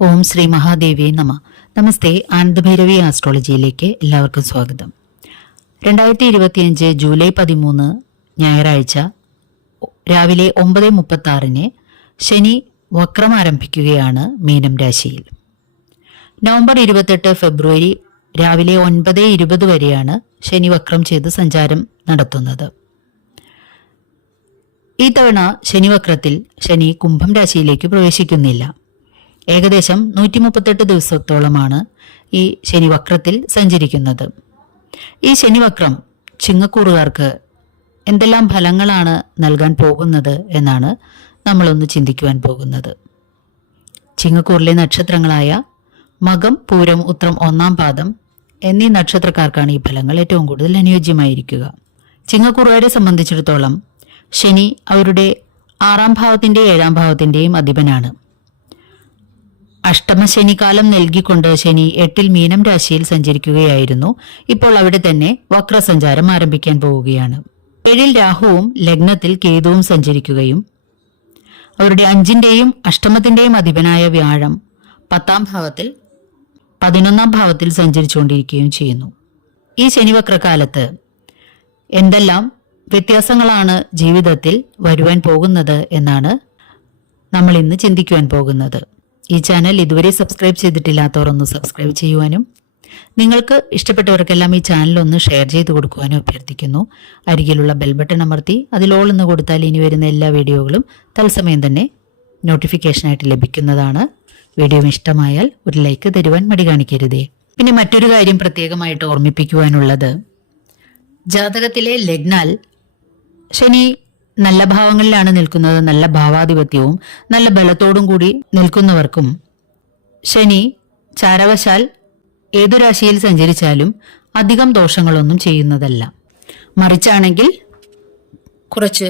ഓം ശ്രീ മഹാദേവിയെ നമ. നമസ്തേ ആനന്ദഭൈരവി ആസ്ട്രോളജിയിലേക്ക് എല്ലാവർക്കും സ്വാഗതം. രണ്ടായിരത്തി ഇരുപത്തിയഞ്ച് ജൂലൈ പതിമൂന്ന് ഞായറാഴ്ച രാവിലെ ഒമ്പത് മുപ്പത്തി ആറിന് ശനി വക്രം ആരംഭിക്കുകയാണ് മീനം രാശിയിൽ. നവംബർ ഇരുപത്തെട്ട് ഫെബ്രുവരി രാവിലെ ഒൻപത് ഇരുപത് വരെയാണ് ശനി വക്രം ചെയ്ത് സഞ്ചാരം നടത്തുന്നത്. ഈ തവണ ശനിവക്രത്തിൽ ശനി കുംഭം രാശിയിലേക്ക് പ്രവേശിക്കുന്നില്ല. ഏകദേശം നൂറ്റി മുപ്പത്തെട്ട് ദിവസത്തോളമാണ് ഈ ശനിവക്രത്തിൽ സഞ്ചരിക്കുന്നത്. ഈ ശനിവക്രം ചിങ്ങക്കൂറുകാർക്ക് എന്തെല്ലാം ഫലങ്ങളാണ് നൽകാൻ പോകുന്നത് എന്നാണ് നമ്മളൊന്ന് ചിന്തിക്കുവാൻ പോകുന്നത്. ചിങ്ങക്കൂറിലെ നക്ഷത്രങ്ങളായ മകം പൂരം ഉത്രം ഒന്നാം പാദം എന്നീ നക്ഷത്രക്കാർക്കാണ് ഈ ഫലങ്ങൾ ഏറ്റവും കൂടുതൽ അനുയോജ്യമായിരിക്കുക. ചിങ്ങക്കൂറുകാരെ സംബന്ധിച്ചിടത്തോളം ശനി അവരുടെ ആറാം ഭാവത്തിന്റെ ഏഴാം ഭാവത്തിന്റെയും അധിപനാണ്. അഷ്ടമശനികാലം നൽകിക്കൊണ്ട് ശനി എട്ടിൽ മീനം രാശിയിൽ സഞ്ചരിക്കുകയായിരുന്നു. ഇപ്പോൾ അവിടെ തന്നെ വക്രസഞ്ചാരം ആരംഭിക്കാൻ പോവുകയാണ്. ഏഴിൽ രാഹുവും ലഗ്നത്തിൽ കേതുവും സഞ്ചരിക്കുകയും അവരുടെ അഞ്ചിന്റെയും അഷ്ടമത്തിന്റെയും അധിപനായ വ്യാഴം പത്താം ഭാവത്തിൽ പതിനൊന്നാം ഭാവത്തിൽ സഞ്ചരിച്ചുകൊണ്ടിരിക്കുകയും ചെയ്യുന്നു. ഈ ശനിവക്രകാലത്ത് എന്തെല്ലാം വ്യത്യാസങ്ങളാണ് ജീവിതത്തിൽ വരുവാൻ പോകുന്നത് എന്നാണ് നമ്മൾ ഇന്ന് ചിന്തിക്കുവാൻ പോകുന്നത്. ഈ ചാനൽ ഇതുവരെ സബ്സ്ക്രൈബ് ചെയ്തിട്ടില്ലാത്തവർ ഒന്ന് സബ്സ്ക്രൈബ് ചെയ്യുവാനും നിങ്ങൾക്ക് ഇഷ്ടപ്പെട്ടവർക്കെല്ലാം ഈ ചാനൽ ഒന്ന് ഷെയർ ചെയ്ത് കൊടുക്കുവാനും അഭ്യർത്ഥിക്കുന്നു. അരികിലുള്ള ബെൽ ബട്ടൺ അമർത്തി അതിൽ ഓൾ എന്ന് കൊടുത്താൽ ഇനി വരുന്ന എല്ലാ വീഡിയോകളും തത്സമയം തന്നെ നോട്ടിഫിക്കേഷനായിട്ട് ലഭിക്കുന്നതാണ്. വീഡിയോ ഇഷ്ടമായാൽ ഒരു ലൈക്ക് തരുവാൻ മടി കാണിക്കരുതേ. പിന്നെ മറ്റൊരു കാര്യം പ്രത്യേകമായിട്ട് ഓർമ്മിപ്പിക്കുവാനുള്ളത്. ജാതകത്തിലെ ലഗ്നാൽ ശനി നല്ല ഭാവങ്ങളിലാണ് നിൽക്കുന്നത് നല്ല ഭാവാധിപത്യവും നല്ല ബലത്തോടും കൂടി നിൽക്കുന്നവർക്കും. ശനി ചാരവശാൽ ഏതു രാശിയിൽ സഞ്ചരിച്ചാലും അധികം ദോഷങ്ങളൊന്നും ചെയ്യുന്നതല്ല. മറിച്ചാണെങ്കിൽ കുറച്ച്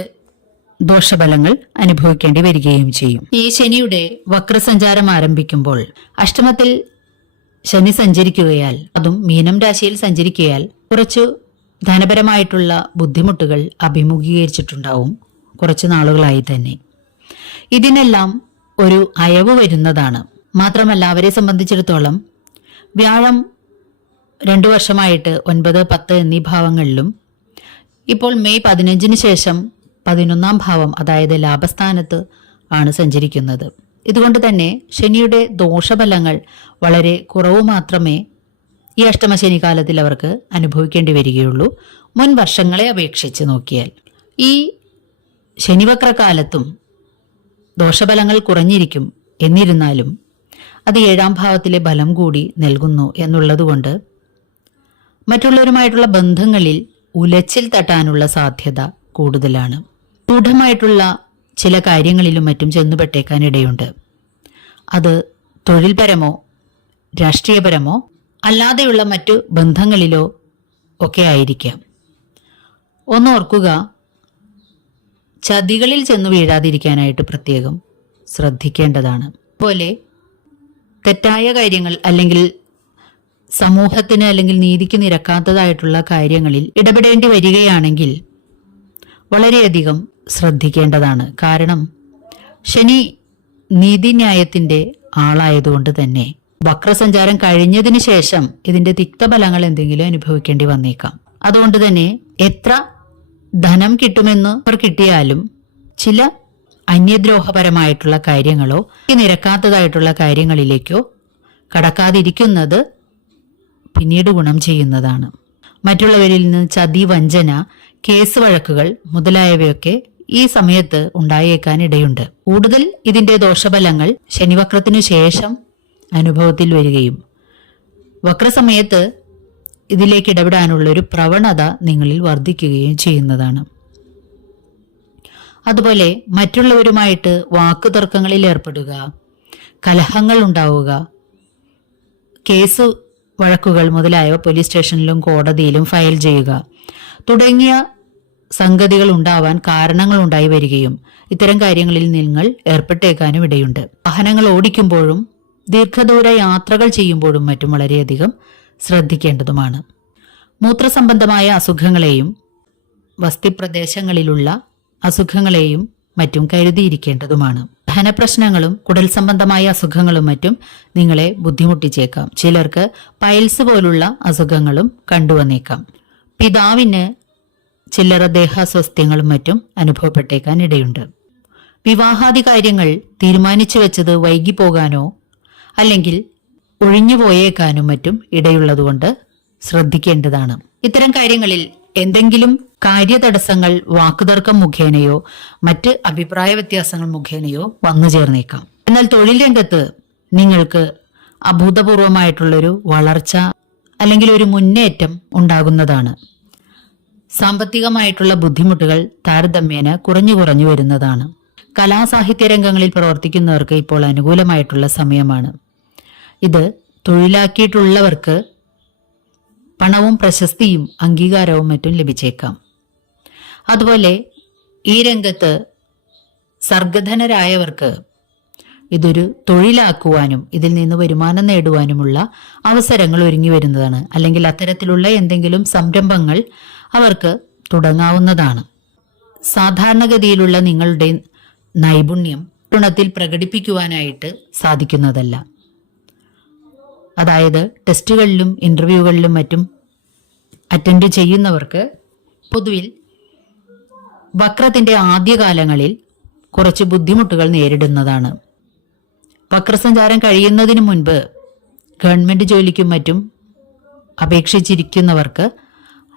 ദോഷഫലങ്ങൾ അനുഭവിക്കേണ്ടി വരികയും ചെയ്യും. ഈ ശനിയുടെ വക്രസഞ്ചാരം ആരംഭിക്കുമ്പോൾ അഷ്ടമത്തിൽ ശനി സഞ്ചരിക്കുകയാൽ അതും മീനം രാശിയിൽ സഞ്ചരിക്കുകയാൽ കുറച്ച് ധനപരമായിട്ടുള്ള ബുദ്ധിമുട്ടുകൾ അഭിമുഖീകരിച്ചിട്ടുണ്ടാവും കുറച്ച് നാളുകളായി തന്നെ. ഇതിനെല്ലാം ഒരു അയവ് വരുന്നതാണ്. മാത്രമല്ല അവരെ സംബന്ധിച്ചിടത്തോളം വ്യാഴം രണ്ടു വർഷമായിട്ട് ഒൻപത് പത്ത് എന്നീ ഭാവങ്ങളിലും ഇപ്പോൾ മെയ് പതിനഞ്ചിന് ശേഷം പതിനൊന്നാം ഭാവം അതായത് ലാഭസ്ഥാനത്ത് ആണ് സഞ്ചരിക്കുന്നത്. ഇതുകൊണ്ട് തന്നെ ശനിയുടെ ദോഷഫലങ്ങൾ വളരെ കുറവ് മാത്രമേ ഈ അഷ്ടമശനി കാലത്തിൽ അവർക്ക് അനുഭവിക്കേണ്ടി വരികയുള്ളൂ. മുൻ വർഷങ്ങളെ അപേക്ഷിച്ച് നോക്കിയാൽ. ഈ ശനിവക്രകാലത്തും ദോഷഫലങ്ങൾ കുറഞ്ഞിരിക്കും എന്നിരുന്നാലും അത് ഏഴാം ഭാവത്തിലെ ബലം കൂടി നൽകുന്നു എന്നുള്ളതുകൊണ്ട് മറ്റുള്ളവരുമായിട്ടുള്ള ബന്ധങ്ങളിൽ ഉലച്ചിൽ തട്ടാനുള്ള സാധ്യത കൂടുതലാണ്. ഗൂഢമായിട്ടുള്ള ചില കാര്യങ്ങളിലും മറ്റും ചെന്നുപെട്ടേക്കാൻ ഇടയുണ്ട് അത് തൊഴിൽപരമോ രാഷ്ട്രീയപരമോ അല്ലാതെയുള്ള മറ്റു ബന്ധങ്ങളിലോ ഒക്കെ ആയിരിക്കാം. ഒന്നോർക്കുക ചതികളിൽ ചെന്ന് വീഴാതിരിക്കാനായിട്ട് പ്രത്യേകം ശ്രദ്ധിക്കേണ്ടതാണ്. പോലെ തെറ്റായ കാര്യങ്ങൾ അല്ലെങ്കിൽ സമൂഹത്തിന് അല്ലെങ്കിൽ നീതിക്ക് നിരക്കാത്തതായിട്ടുള്ള കാര്യങ്ങളിൽ ഇടപെടേണ്ടി വരികയാണെങ്കിൽ വളരെയധികം ശ്രദ്ധിക്കേണ്ടതാണ്. കാരണം ശനി നീതിന്യായത്തിന്റെ ആളായതുകൊണ്ട് തന്നെ വക്രസഞ്ചാരം കഴിഞ്ഞതിന് ശേഷം ഇതിന്റെ തിക്തഫലങ്ങൾ എന്തെങ്കിലും അനുഭവിക്കേണ്ടി വന്നേക്കാം. അതുകൊണ്ട് തന്നെ എത്ര ധനം കിട്ടുമെന്ന് അവർ കിട്ടിയാലും ചില അന്യദ്രോഹപരമായിട്ടുള്ള കാര്യങ്ങളോ നിരക്കാത്തതായിട്ടുള്ള കാര്യങ്ങളിലേക്കോ കടക്കാതിരിക്കുന്നത് പിന്നീട് ഗുണം ചെയ്യുന്നതാണ്. മറ്റുള്ളവരിൽ നിന്ന് ചതി വഞ്ചന കേസ് വഴക്കുകൾ മുതലായവയൊക്കെ ഈ സമയത്ത് ഉണ്ടായേക്കാൻ ഇടയുണ്ട് കൂടുതൽ ഇതിന്റെ ദോഷഫലങ്ങൾ ശനിവക്രത്തിനു ശേഷം അനുഭവത്തിൽ വരികയും വക്രസമയത്ത് ഇതിലേക്ക് ഇടപെടാനുള്ള ഒരു പ്രവണത നിങ്ങളിൽ വർദ്ധിക്കുകയും ചെയ്യുന്നതാണ്. അതുപോലെ മറ്റുള്ളവരുമായിട്ട് വാക്കുതർക്കങ്ങളിൽ ഏർപ്പെടുക കലഹങ്ങൾ ഉണ്ടാവുക കേസ് വഴക്കുകൾ മുതലായവ പോലീസ് സ്റ്റേഷനിലും കോടതിയിലും ഫയൽ ചെയ്യുക തുടങ്ങിയ സംഗതികൾ ഉണ്ടാവാൻ കാരണങ്ങൾ ഉണ്ടായി വരികയും ഇത്തരം കാര്യങ്ങളിൽ നിങ്ങൾ ഏർപ്പെട്ടേക്കാനും ഇടയുണ്ട്. വാഹനങ്ങൾ ഓടിക്കുമ്പോഴും ദീർഘദൂര യാത്രകൾ ചെയ്യുമ്പോഴും മറ്റും വളരെയധികം ശ്രദ്ധിക്കേണ്ടതുമാണ്. മൂത്രസംബന്ധമായ അസുഖങ്ങളെയും വസ്തിപ്രദേശങ്ങളിലുള്ള അസുഖങ്ങളെയും മറ്റും കരുതിയിരിക്കേണ്ടതുമാണ്. ധനപ്രശ്നങ്ങളും കുടൽ സംബന്ധമായ അസുഖങ്ങളും മറ്റും നിങ്ങളെ ബുദ്ധിമുട്ടിച്ചേക്കാം. ചിലർക്ക് പൈൽസ് പോലുള്ള അസുഖങ്ങളും കണ്ടുവന്നേക്കാം. പിതാവിന് ചില്ലറ ദേഹാസ്വസ്ഥ്യങ്ങളും മറ്റും അനുഭവപ്പെട്ടേക്കാൻ ഇടയുണ്ട് വിവാഹാദി കാര്യങ്ങൾ തീരുമാനിച്ചു വെച്ചത് വൈകിപ്പോകാനോ അല്ലെങ്കിൽ ഒഴിഞ്ഞു പോയേക്കാനും മറ്റും ഇടയുള്ളതുകൊണ്ട് ശ്രദ്ധിക്കേണ്ടതാണ്. ഇത്തരം കാര്യങ്ങളിൽ എന്തെങ്കിലും കാര്യതടസ്സങ്ങൾ വാക്കുതർക്കം മുഖേനയോ മറ്റ് അഭിപ്രായ വ്യത്യാസങ്ങൾ മുഖേനയോ വന്നു ചേർന്നേക്കാം. എന്നാൽ തൊഴിൽ രംഗത്ത് നിങ്ങൾക്ക് അഭൂതപൂർവമായിട്ടുള്ളൊരു വളർച്ച അല്ലെങ്കിൽ ഒരു മുന്നേറ്റം ഉണ്ടാകുന്നതാണ്. സാമ്പത്തികമായിട്ടുള്ള ബുദ്ധിമുട്ടുകൾ താരതമ്യേന കുറഞ്ഞു കുറഞ്ഞു വരുന്നതാണ്. കലാസാഹിത്യ രംഗങ്ങളിൽ പ്രവർത്തിക്കുന്നവർക്ക് ഇപ്പോൾ അനുകൂലമായിട്ടുള്ള സമയമാണ്. ഇത് തൊഴിലാക്കിയിട്ടുള്ളവർക്ക് പണവും പ്രശസ്തിയും അംഗീകാരവും മറ്റും ലഭിച്ചേക്കാം. അതുപോലെ ഈ രംഗത്ത് സർഗധനരായവർക്ക് ഇതൊരു തൊഴിലാക്കുവാനും ഇതിൽ നിന്ന് വരുമാനം നേടുവാനുമുള്ള അവസരങ്ങൾ ഒരുങ്ങി വരുന്നതാണ്. അല്ലെങ്കിൽ അത്തരത്തിലുള്ള എന്തെങ്കിലും സംരംഭങ്ങൾ അവർക്ക് തുടങ്ങാവുന്നതാണ്. സാധാരണഗതിയിലുള്ള നിങ്ങളുടെ നൈപുണ്യം ഗുണത്തിൽ പ്രകടിപ്പിക്കുവാനായിട്ട് സാധിക്കുന്നതല്ല. അതായത് ടെസ്റ്റുകളിലും ഇന്റർവ്യൂകളിലും മറ്റും അറ്റൻഡ് ചെയ്യുന്നവർക്ക് പൊതുവിൽ വക്രത്തിന്റെ ആദ്യകാലങ്ങളിൽ കുറച്ച് ബുദ്ധിമുട്ടുകൾ നേരിടുന്നതാണ്. വക്രസഞ്ചാരം കഴിയുന്നതിന് മുൻപ് ഗവൺമെന്റ് ജോലിക്കും മറ്റും അപേക്ഷിച്ചിരിക്കുന്നവർക്ക്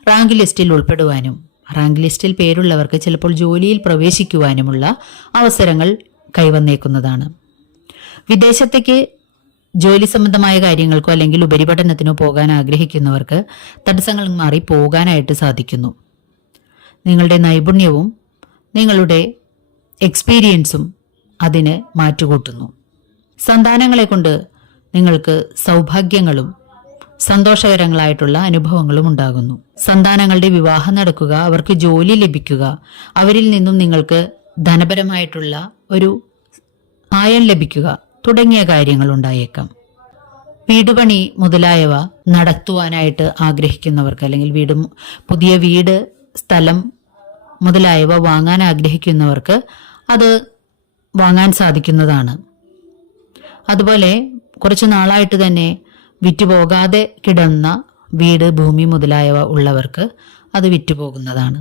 റാങ്ക് ലിസ്റ്റിൽ ഉൾപ്പെടുവാനും റാങ്ക് ലിസ്റ്റിൽ പേരുള്ളവർക്ക് ചിലപ്പോൾ ജോലിയിൽ പ്രവേശിക്കുവാനുമുള്ള അവസരങ്ങൾ കൈവന്നേക്കുന്നതാണ്. വിദേശത്തേക്ക് ജോലി സംബന്ധമായ കാര്യങ്ങൾക്കോ അല്ലെങ്കിൽ ഉപരിപഠനത്തിനോ പോകാൻ ആഗ്രഹിക്കുന്നവർക്ക് തടസ്സങ്ങൾ മാറി പോകാനായിട്ട് സാധിക്കുന്നു. നിങ്ങളുടെ നൈപുണ്യവും നിങ്ങളുടെ എക്സ്പീരിയൻസും അതിന് മാറ്റുകൂട്ടുന്നു. സന്താനങ്ങളെ കൊണ്ട് നിങ്ങൾക്ക് സൗഭാഗ്യങ്ങളും സന്തോഷകരങ്ങളായിട്ടുള്ള അനുഭവങ്ങളും ഉണ്ടാകുന്നു. സന്താനങ്ങളുടെ വിവാഹം നടക്കുക അവർക്ക് ജോലി ലഭിക്കുക അവരിൽ നിന്നും നിങ്ങൾക്ക് ധനപരമായിട്ടുള്ള ഒരു ആയം ലഭിക്കുക. തുടങ്ങിയ കാര്യങ്ങൾ ഉണ്ടായേക്കാം വീടുപണി മുതലായവ നടത്തുവാനായിട്ട് ആഗ്രഹിക്കുന്നവർക്ക് അല്ലെങ്കിൽ വീട് പുതിയ വീട് സ്ഥലം മുതലായവ വാങ്ങാൻ ആഗ്രഹിക്കുന്നവർക്ക് അത് വാങ്ങാൻ സാധിക്കുന്നതാണ്. അതുപോലെ കുറച്ച് നാളായിട്ട് തന്നെ വിറ്റുപോകാതെ കിടന്ന വീട് ഭൂമി മുതലായവ ഉള്ളവർക്ക് അത് വിറ്റുപോകുന്നതാണ്.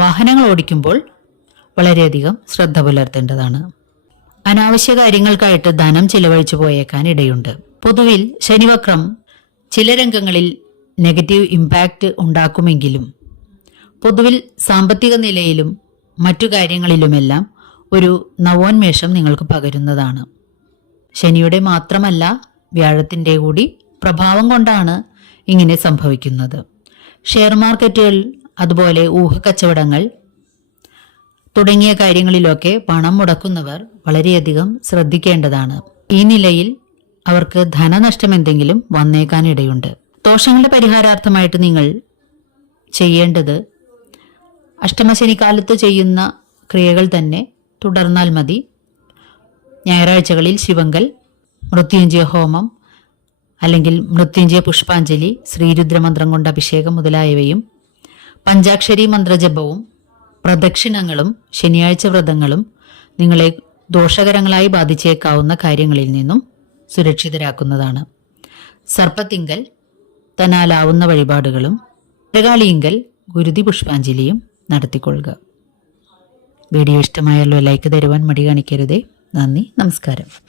വാഹനങ്ങൾ ഓടിക്കുമ്പോൾ വളരെയധികം ശ്രദ്ധ പുലർത്തേണ്ടതാണ്. അനാവശ്യ കാര്യങ്ങൾക്കായിട്ട് ധനം ചിലവഴിച്ചു പോയേക്കാൻ ഇടയുണ്ട്. പൊതുവിൽ ശനിവക്രം ചില രംഗങ്ങളിൽ നെഗറ്റീവ് ഇമ്പാക്റ്റ് ഉണ്ടാക്കുമെങ്കിലും പൊതുവിൽ സാമ്പത്തിക നിലയിലും മറ്റു കാര്യങ്ങളിലുമെല്ലാം ഒരു നവോന്മേഷം നിങ്ങൾക്ക് പകരുന്നതാണ്. ശനിയുടെ മാത്രമല്ല വ്യാഴത്തിന്റെ കൂടി പ്രഭാവം കൊണ്ടാണ് ഇങ്ങനെ സംഭവിക്കുന്നത്. ഷെയർ മാർക്കറ്റുകൾ അതുപോലെ ഊഹക്കച്ചവടങ്ങൾ തുടങ്ങിയ കാര്യങ്ങളിലൊക്കെ പണം മുടക്കുന്നവർ വളരെയധികം ശ്രദ്ധിക്കേണ്ടതാണ്. ഈ നിലയിൽ അവർക്ക് ധനനഷ്ടം എന്തെങ്കിലും വന്നേക്കാനിടയുണ്ട്. ദോഷങ്ങളുടെ പരിഹാരാർത്ഥമായിട്ട് നിങ്ങൾ ചെയ്യേണ്ടത് അഷ്ടമശനിക്കാലത്ത് ചെയ്യുന്ന ക്രിയകൾ തന്നെ തുടർന്നാൽ മതി. ഞായറാഴ്ചകളിൽ ശിവങ്കൽ മൃത്യുഞ്ജയ ഹോമം അല്ലെങ്കിൽ മൃത്യുഞ്ജയ പുഷ്പാഞ്ജലി ശ്രീരുദ്രമന്ത്രം കൊണ്ട് അഭിഷേകം മുതലായവയും പഞ്ചാക്ഷരി മന്ത്രജപവും പ്രദക്ഷിണങ്ങളും ശനിയാഴ്ച വ്രതങ്ങളും നിങ്ങളെ ദോഷകരങ്ങളായി ബാധിച്ചേക്കാവുന്ന കാര്യങ്ങളിൽ നിന്നും സുരക്ഷിതരാക്കുന്നതാണ്. സർപ്പത്തിങ്കൽ തനാലാവുന്ന വഴിപാടുകളും ഭദ്രകാളിയിങ്കൽ ഗുരുതി പുഷ്പാഞ്ജലിയും നടത്തിക്കൊള്ളുക. വീഡിയോ ഇഷ്ടമായല്ലോ ലൈക്ക് തരുവാൻ മടി കാണിക്കരുതേ. നന്ദി നമസ്കാരം.